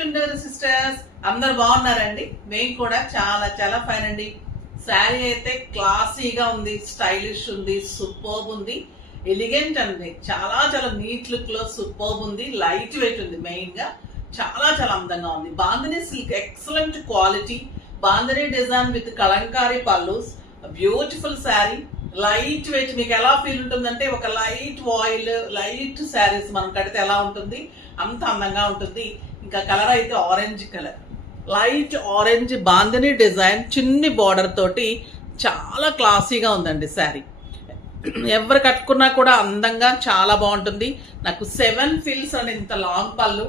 Chunduru sisters, అందరు బాగున్నారండి? మేము కూడా చాలా చాలా ఫైన్ అండి. శారీ అయితే క్లాసీగా ఉంది, స్టైలిష్ ఉంది, సూపర్బ్ ఉంది, ఎలిగెంట్ అండి. చాలా చాలా నీట్ లుక్ లో సూపర్బ్ ఉంది, లైట్ వెయిట్ ఉంది. మెయిన్ గా చాలా చాలా అందంగా ఉంది. Bandhani silk excellent quality, bandhani design with Kalamkari pallus, beautiful sari, light weight. మీకు ఎలా ఫీల్ ఉంటుందంటే ఒక లైట్ ఆయిల్ లైట్ శారీస్ మనం కడితే ఎలా ఉంటుంది అంత అందంగా ఉంటుంది. ఇంకా కలర్ అయితే orange colour, light orange bandhani design, చిన్ని బార్డర్ తోటి చాలా క్లాసీగా ఉందండి శారీ. ఎవరు కట్టుకున్నా కూడా అందంగా చాలా బాగుంటుంది. నాకు 7 ఫిల్స్ అని ఇంత లాంగ్ పళ్ళు,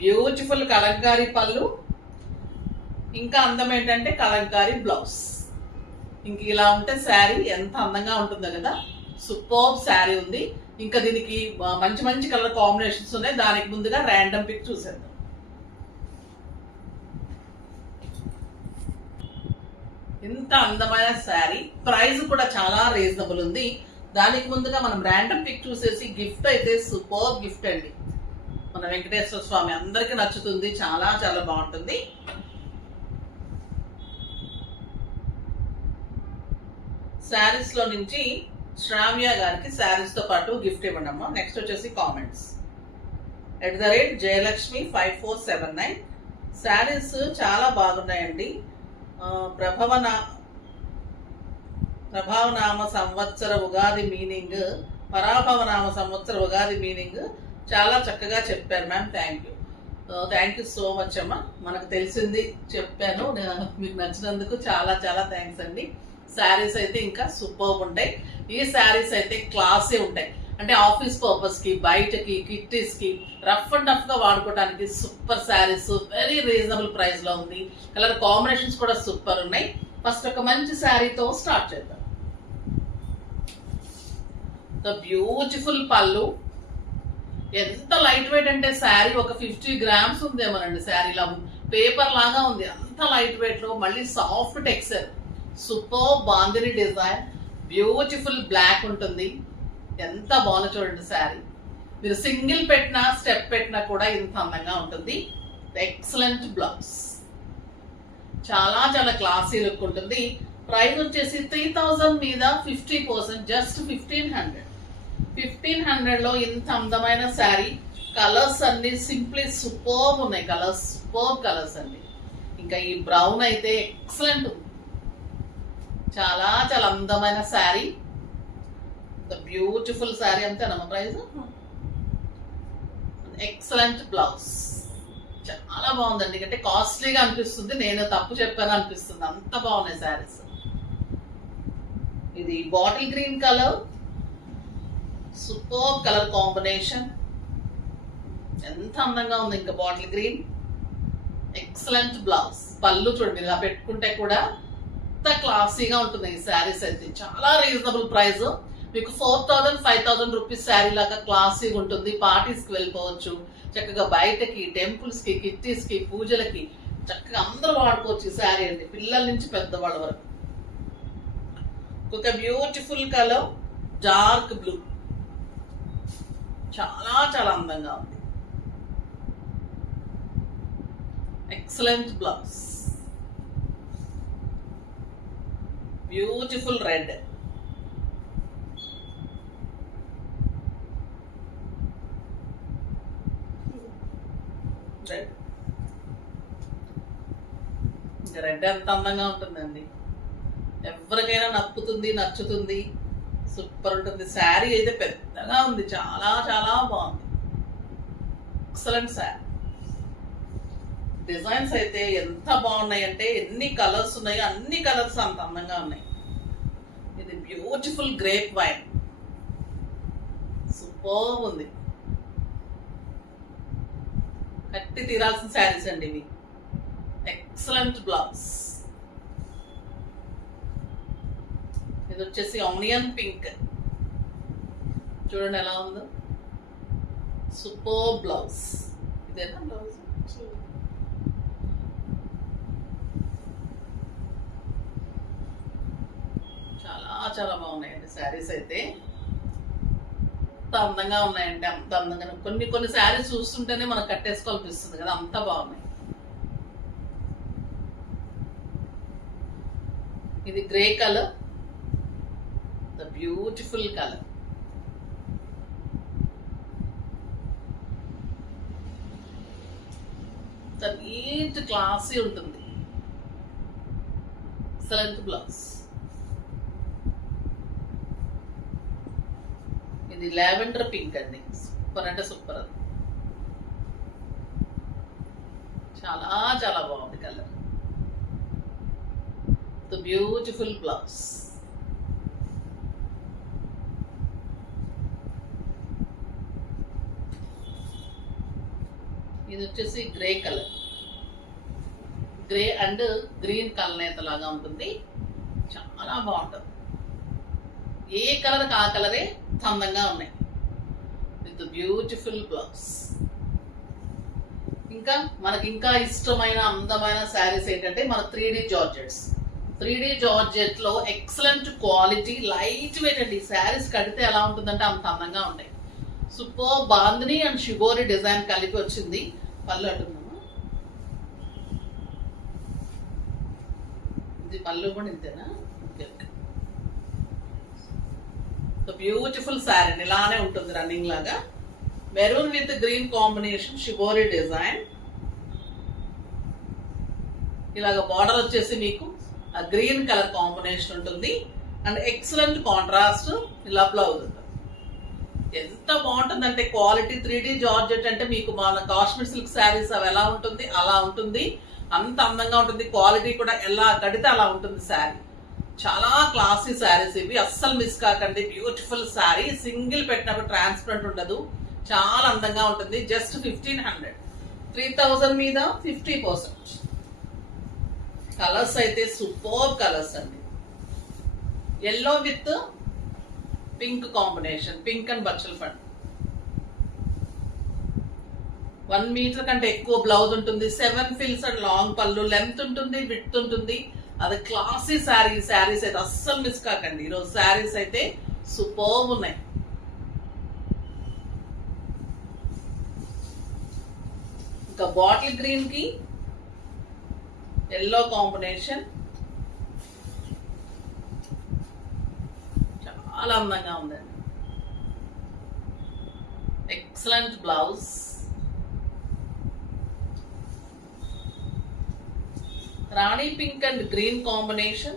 బ్యూటిఫుల్ కలంకారీ పళ్ళు, ఇంకా అందం ఏంటంటే కలంకారీ బ్లౌజ్. ఇంక ఇలా ఉంటే శారీ ఎంత అందంగా ఉంటుందో కదా. సూపర్బ్ శారీ ఉంది. ఇంకా దీనికి మంచి మంచి కలర్ కాంబినేషన్స్ ఉన్నాయి. దానికి ముందుగా ర్యాండమ్ పిక్ చూసేద్దాం. ఇంత అందమైన శారీ, ప్రైస్ కూడా చాలా రీజనబుల్ ఉంది. దానికి ముందుగా మనం ర్యాండమ్ పిక్ చూసేసి గిఫ్ట్ అయితే సూపర్బ్ గిఫ్ట్ అండి. మన వెంకటేశ్వర స్వామి అందరికీ నచ్చుతుంది, చాలా చాలా బాగుంటుంది. శారీస్ లో నుంచి శ్రావ్య గారికి శారీస్ తో పాటు గిఫ్ట్ ఇవ్వండి అమ్మా. నెక్స్ట్ వచ్చేసి కామెంట్స్ @జయలక్ష్మి 5479. శారీస్ చాలా బాగున్నాయండి. ప్రభావనామ సంవత్సర ఉగాది మీనింగ్, పరాభవనామ సంవత్సర ఉగాది మీనింగ్ చాలా చక్కగా చెప్పారు ma'am. Thank you so much అమ్మా. మనకు తెలిసింది చెప్పాను, మీకు నచ్చినందుకు చాలా చాలా థ్యాంక్స్ అండి. శారీస్ అయితే ఇంకా సూపర్బ్ ఉంటాయి. ఈ శారీస్ అయితే క్లాసే ఉంటాయి. అంటే ఆఫీస్ పర్పస్ కి, బయటకి, కిట్టీస్ కి, రఫ్ అండ్ టఫ్ గా వాడుకోవడానికి super saris, very reasonable price లో ఉంది. కలర్ కాంబినేషన్స్ కూడా సూపర్ ఉన్నాయి. ఫస్ట్ ఒక మంచి శారీతో స్టార్ట్ చేద్దాం. బ్యూటిఫుల్ పళ్ళు, ఎంత లైట్ వెయిట్ అంటే శారీ ఒక 50 గ్రామ్స్ ఉందేమోనండి. శారీలా పేపర్ లాగా ఉంది, అంత లైట్ వెయిట్ లో, మళ్ళీ soft texture, super bandhani design, beautiful black ఉంటుంది. ఎంత బాగుందో చూడండి శారీ. మీరు సింగిల్ పెట్టినా స్టెప్ పెట్టినా కూడా ఇంత అందంగా ఉంటుంది. ఎక్సలెంట్ బ్లౌజ్, చాలా చాలా క్లాసీ లుక్ ఉంటుంది. ప్రైస్ వచ్చేసి 3000 మీద 50%, జస్ట్ 1500 లో ఇంత అందమైన శారీ. కలర్స్ అన్ని సింప్లీ సూపర్బ్ ఉన్నాయి. కలర్స్ సూపర్బ్ కలర్స్ అండి. ఇంకా ఈ బ్రౌన్ అయితే ఎక్సలెంట్ ఉంది, చాలా చాలా అందమైన శారీ, బ్యూటిఫుల్ శారీ. అంతేనమ్మా ప్రైస్? ఎక్సలెంట్ బ్లౌజ్, చాలా బాగుందండి. అంటే కాస్ట్లీగా అనిపిస్తుంది, నేను తప్పు చెప్పాను అనిపిస్తుంది, అంత బాగున్నాయి శారీస్. ఇది bottle green colour, super colour combination, ఎంత అందంగా ఉంది. ఇంకా బాటిల్ గ్రీన్, ఎక్సలెంట్ బ్లౌజ్. పళ్ళు చూడండి, ఇలా పెట్టుకుంటే కూడా ఎంత క్లాసీగా ఉంటుంది. ఈ శారీస్ అయితే చాలా రీజనబుల్ ప్రైస్. మీకు 4000 5000 రూపీస్ శారీ లాగా క్లాసీగా ఉంటుంది. పార్టీస్ కి వెళ్ళిపోవచ్చు చక్కగా, బయటకి, టెంపుల్స్ కి, కిట్టీస్ కి, పూజలకి చక్కగా అందరూ వాడుకోవచ్చు ఈ శారీ అండి, పిల్లల నుంచి పెద్దవాళ్ళ వరకు. ఒక బ్యూటిఫుల్ కలర్ డార్క్ బ్లూ, చాలా చాలా అందంగా ఉంది. ఎక్సలెంట్ బ్లౌజ్, బ్యూటిఫుల్ రెడ్, ఇంకా రెడ్ ఎంత అందంగా ఉంటుందండి. ఎవరికైనా నచ్చుతుంది, సూపర్ ఉంటుంది. శారీ అయితే పెద్దగా ఉంది, చాలా చాలా బాగుంది. ఎక్సలెంట్ శారీ. డిజైన్స్ అయితే ఎంత బాగున్నాయి అంటే, ఎన్ని కలర్స్ ఉన్నాయో అన్ని కలర్స్ అంత అందంగా ఉన్నాయి. ఇది బ్యూటిఫుల్ గ్రేప్ వైన్, సూపర్ ఉంది. కట్టి తీరాల్సిన శారీస్ అండి ఇవి. Excellent blouse. ఇది వచ్చేసి ఆనియన్ పింక్, చూడండి ఎలా ఉందో, సూపర్ బ్లౌజ్. ఇదేనా బ్లౌజ్? చాలా చాలా బాగున్నాయండి శారీస్ అయితే. ఎంత అందంగా ఉన్నాయంటే అంత అందంగా. కొన్ని శారీస్ చూస్తుంటేనే మనకు కట్టేసుకోవాలనిపిస్తుంది కదా, అంత బాగున్నాయి. ఇది grey colour, the beautiful colour. Neat classy ఉంటుంది. Excellent blouse. ఇది లావెండర్ పింక్ అండి, సూపర్ అంటే సూపర్. అది చాలా చాలా బాగుంది కలర్. The beautiful blouse. ఇది వచ్చేసి grey colour, grey and green colour లాగా ఉంటుంది. చాలా బాగుంటుంది. ఏ కలర్ ఆ కలరే అందంగా ఉన్నాయి. With beautiful blouse. ఇంకా మనకి ఇంకా ఇష్టమైన అందమైన శారీస్ ఏంటంటే మన 3D జార్జెట్స్. 3D జార్జెట్ లో ఎక్సలెంట్ క్వాలిటీ, లైట్ వెయిట్ అండి. శారీస్ కడితే ఎలా ఉంటుందంటే అంత అందంగా ఉంటాయి. Super bandhani and shibori design కలిపి వచ్చింది. పళ్ళు అంటున్నాము, ఇది పళ్ళు కూడా ఇంతేనా? బ్యూటిఫుల్ శారీ ఇలానే ఉంటుంది రన్నింగ్ లాగా. Maroon with green combination, shibori design. ఇలాగ బార్డర్ వచ్చేసి మీకు గ్రీన్ కలర్ కాంబినేషన్ ఉంటుంది అండ్ ఎక్సలెంట్ కాంట్రాస్ట్. ఇలా బ్లౌజ్ ఉంటుంది. ఎంత బాగుంటుందంటే క్వాలిటీ. 3D జార్జెట్ అంటే మీకు మన కాశ్మీర్ సిల్క్ శారీస్ అవి ఎలా ఉంటుంది అలా ఉంటుంది. అంత అందంగా ఉంటుంది. క్వాలిటీ కూడా ఎలా కడితే అలా ఉంటుంది శారీ. చాలా క్లాసీ శారీస్ ఇవి, అస్సలు మిస్ కాకండి. బ్యూటిఫుల్ శారీ. సింగిల్ పెట్టినప్పుడు ట్రాన్స్పరెంట్ ఉండదు, చాలా అందంగా ఉంటుంది. జస్ట్ 1500, 3000 మీద 50%. కలర్స్ అయితే సూపర్ కలర్స్ అండి. Yellow with pink combination, pink and బచ్చల్ ఫండ్. 1 మీటర్ కంటే ఎక్కువ బ్లౌజ్ ఉంటుంది. 7 ఫిల్స్ అండ్ లాంగ్ పళ్ళు, లెంత్ ఉంటుంది, విడ్త్ ఉంటుంది. అది క్లాసీ శారీ. శారీస్ అయితే అస్సలు మిస్ కాకండి. ఈరోజు శారీస్ అయితే సూపర్ ఉన్నాయి. ఇంకా బాటిల్ గ్రీన్ కి ఎల్లో కాంబినేషన్ చాలా అందంగా ఉందండి. Excellent blouse. Rani pink and green combination.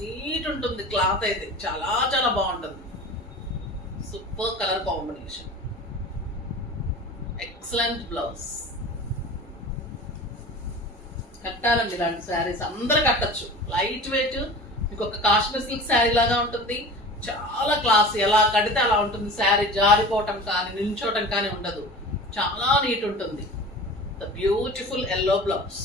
Neat ఉంటుంది క్లాత్ అయితే, చాలా చాలా బాగుంటుంది. Super colour combination, excellent blouse. కట్టాలండి ఇలాంటి శారీస్, అందరు కట్టచ్చు. లైట్ వెయిట్, మీకు ఒక కాశ్మీర్ సిల్క్ శారీ లాగా ఉంటుంది. చాలా క్లాస్. ఎలా కడితే అలా ఉంటుంది శారీ. జారిపోవటం కానీ నిల్చోవటం కానీ ఉండదు. చాలా నీట్ ఉంటుంది. The beautiful yellow blouse,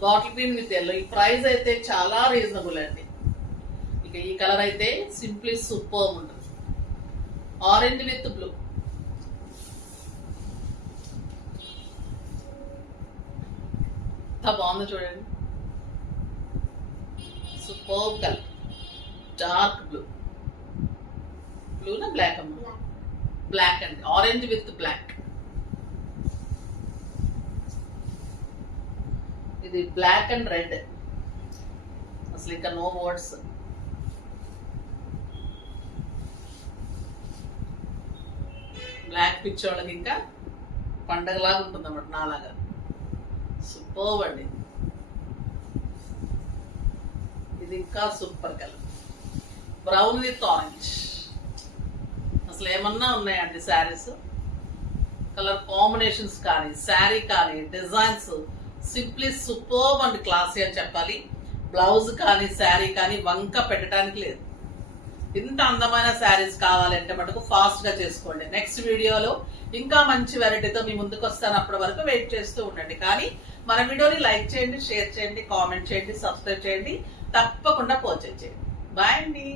bottle green with yellow. ఈ ప్రైస్ అయితే చాలా రీజనబుల్ అండి. ఇక ఈ కలర్ అయితే సింప్లీ సూపర్ ఉంటుంది. Orange with blue. ఎంత బాగుందో చూడండి. Super colour, dark blue. బ్లూనా బ్లాక్ అమ్మ? బ్లాక్ అండి. Orange with black. ఇది బ్లాక్ అండ్ రెడ్. అసలు ఇంకా నో వర్డ్స్. బ్లాక్ పిక్చర్ వాళ్ళకి ఇంకా పండగలాగా ఉంటుంది అన్నమాట, నాలాగా. సూపర్ అండి. ఇది ఇంకా super colour, brown with orange. అసలు ఏమన్నా ఉన్నాయండి శారీస్. కలర్ కాంబినేషన్స్ కానీ, శారీ కానీ, designs simply super and classy అని చెప్పాలి. బ్లౌజ్ కానీ శారీ కానీ వంక పెట్టడానికి లేదు. ఇంత అందమైన శారీస్ కావాలంటే మటుకు ఫాస్ట్ గా చేసుకోండి. నెక్స్ట్ వీడియోలో ఇంకా మంచి వెరైటీతో మీ ముందుకు వస్తాను. అప్పటి వరకు వెయిట్ చేస్తూ ఉండండి. కానీ మన వీడియోని లైక్ చేయండి, షేర్ చేయండి, కామెంట్ చేయండి, సబ్స్క్రైబ్ చేయండి, తప్పకుండా పర్చేజ్ చేయండి. బాయ్ అండి.